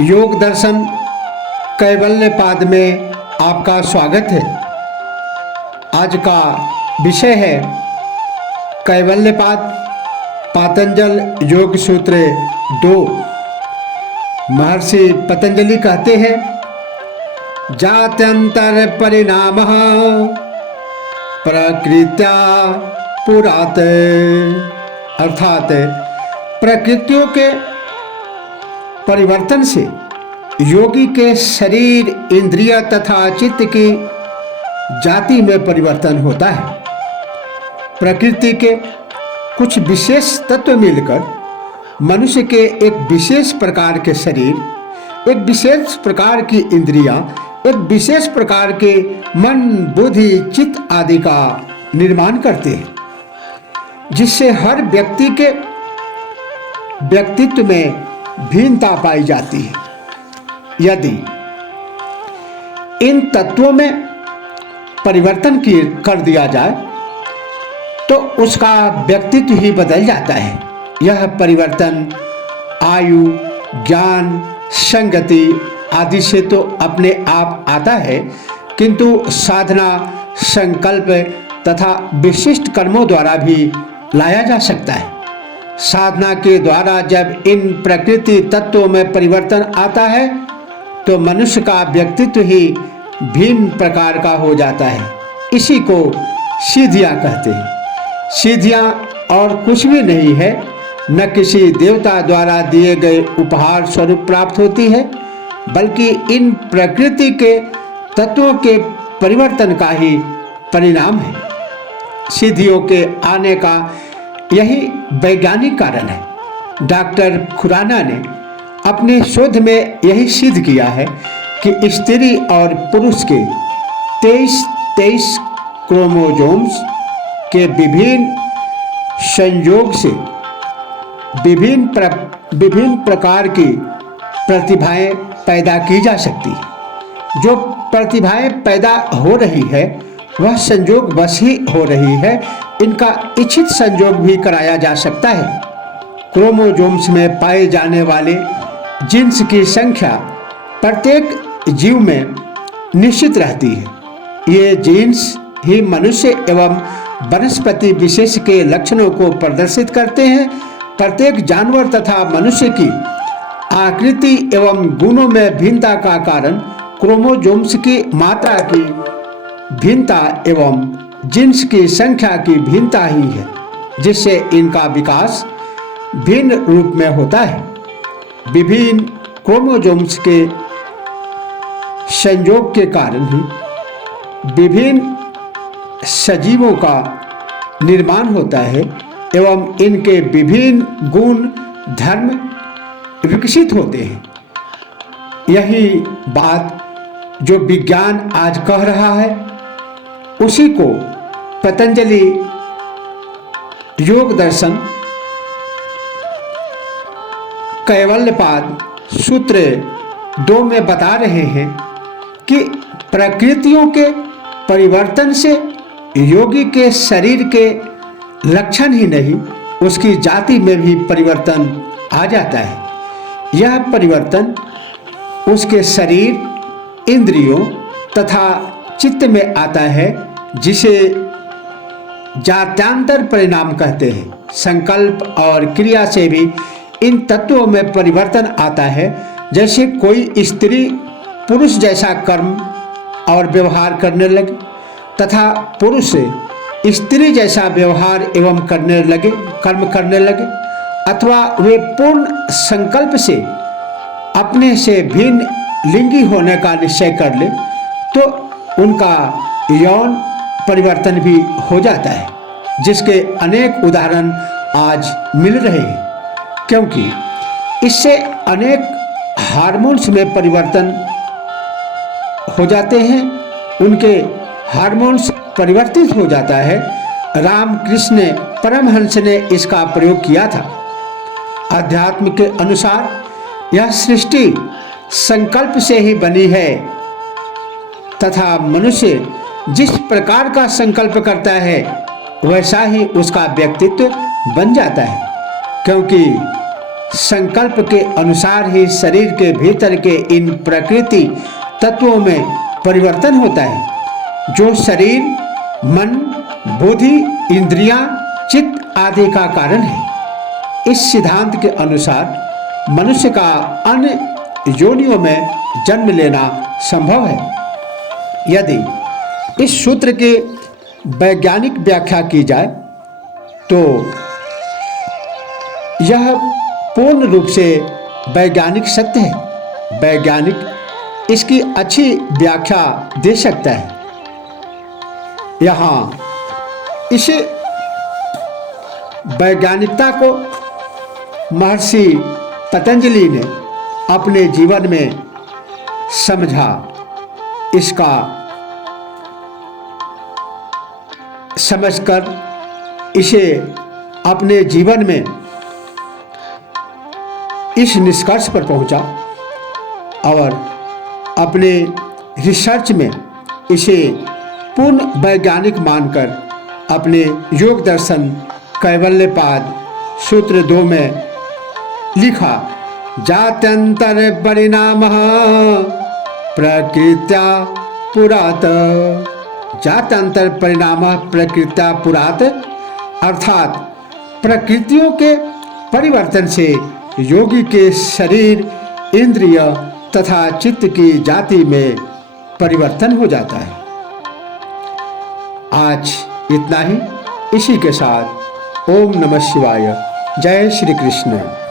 योग दर्शन कैवल्यपाद में आपका स्वागत है। आज का विषय है कैवल्यपाद पातंजल योग सूत्र 2। महर्षि पतंजलि कहते हैं, जात्यंतर परिणाम प्रकृत्या पुरात, अर्थात प्रकृतियों के परिवर्तन से योगी के शरीर, इंद्रिय तथा चित्त की जाति में परिवर्तन होता है। प्रकृति के कुछ विशेष तत्व मिलकर मनुष्य के एक विशेष प्रकार के शरीर, एक विशेष प्रकार की इंद्रियां, एक विशेष प्रकार के मन, बुद्धि, चित्त आदि का निर्माण करते हैं, जिससे हर व्यक्ति के व्यक्तित्व में भिन्नता पाई जाती है। यदि इन तत्वों में परिवर्तन कर दिया जाए तो उसका व्यक्तित्व ही बदल जाता है। यह परिवर्तन आयु, ज्ञान, संगति आदि से तो अपने आप आता है, किंतु साधना, संकल्प तथा विशिष्ट कर्मों द्वारा भी लाया जा सकता है। साधना के द्वारा जब इन प्रकृति तत्वों में परिवर्तन आता है तो मनुष्य का व्यक्तित्व ही भिन्न प्रकार का हो जाता है। इसी को सिद्धियां कहते हैं। सिद्धियां और कुछ भी नहीं है, न किसी देवता द्वारा दिए गए उपहार स्वरूप प्राप्त होती है, बल्कि इन प्रकृति के तत्वों के परिवर्तन का ही परिणाम है। सिद्धियों के आने का यही वैज्ञानिक कारण है। डॉक्टर खुराना ने अपने शोध में यही सिद्ध किया है कि स्त्री और पुरुष के 23 क्रोमोसोम्स के विभिन्न संयोग से विभिन्न प्रकार की प्रतिभाएं पैदा की जा सकती है। जो प्रतिभाएं पैदा हो रही है वह संयोग बस ही हो रही है, इनका इच्छित संयोग भी कराया जा सकता है। क्रोमोसोम्स में पाए जाने वाले जीन्स की संख्या प्रत्येक जीव में निश्चित रहती है। ये जीन्स ही मनुष्य एवं वनस्पति विशेष के लक्षणों को प्रदर्शित करते हैं। प्रत्येक जानवर तथा मनुष्य की आकृति एवं गुणों में भिन्नता का कारण क्रोमोसोम्स की मात्रा की भिन्नता एवं जीन्स की संख्या की भिन्नता ही है, जिससे इनका विकास भिन्न रूप में होता है। विभिन्न क्रोमोसोम्स के संयोग के कारण ही विभिन्न सजीवों का निर्माण होता है एवं इनके विभिन्न गुण धर्म विकसित होते हैं। यही बात जो विज्ञान आज कह रहा है, उसी को पतंजलि योग दर्शन कैवल्यपाद सूत्र 2 में बता रहे हैं कि प्रकृतियों के परिवर्तन से योगी के शरीर के लक्षण ही नहीं, उसकी जाति में भी परिवर्तन आ जाता है। यह परिवर्तन उसके शरीर, इंद्रियों तथा चित्त में आता है, जिसे जात्यांतर परिणाम कहते हैं। संकल्प और क्रिया से भी इन तत्वों में परिवर्तन आता है। जैसे कोई स्त्री पुरुष जैसा कर्म और व्यवहार करने लगे तथा पुरुष स्त्री जैसा व्यवहार एवं कर्म करने लगे, अथवा वे पूर्ण संकल्प से अपने से भिन्न लिंगी होने का निश्चय कर ले तो उनका यौन परिवर्तन भी हो जाता है, जिसके अनेक उदाहरण आज मिल रहे हैं। क्योंकि इससे अनेक हार्मोन्स में परिवर्तन हो जाते हैं, उनके हार्मोन्स परिवर्तित हो जाता है। रामकृष्ण परमहंस ने इसका प्रयोग किया था। अध्यात्म के अनुसार यह सृष्टि संकल्प से ही बनी है तथा मनुष्य जिस प्रकार का संकल्प करता है वैसा ही उसका व्यक्तित्व बन जाता है। क्योंकि संकल्प के अनुसार ही शरीर के भीतर के इन प्रकृति तत्वों में परिवर्तन होता है, जो शरीर, मन, बुद्धि, इंद्रियां, चित्त आदि का कारण है। इस सिद्धांत के अनुसार मनुष्य का अन्य योनियों में जन्म लेना संभव है। यदि इस सूत्र की वैज्ञानिक व्याख्या की जाए तो यह पूर्ण रूप से वैज्ञानिक सत्य है। वैज्ञानिक इसकी अच्छी व्याख्या दे सकता है। यहाँ इसे वैज्ञानिकता को महर्षि पतंजलि ने अपने जीवन में समझा, इसका समझकर इसे अपने जीवन में इस निष्कर्ष पर पहुंचा और अपने रिसर्च में इसे पूर्ण वैज्ञानिक मानकर अपने योग दर्शन कैवल्यपाद सूत्र 2 में लिखा, जात्यंतर परिणामः प्रकृत्या पुरात्। जात्यंतर परिणामः प्रकृत्या पुरात् अर्थात प्रकृतियों के परिवर्तन से योगी के शरीर, इंद्रिय तथा चित्त की जाति में परिवर्तन हो जाता है। आज इतना ही। इसी के साथ ओम नमः शिवाय। जय श्री कृष्ण।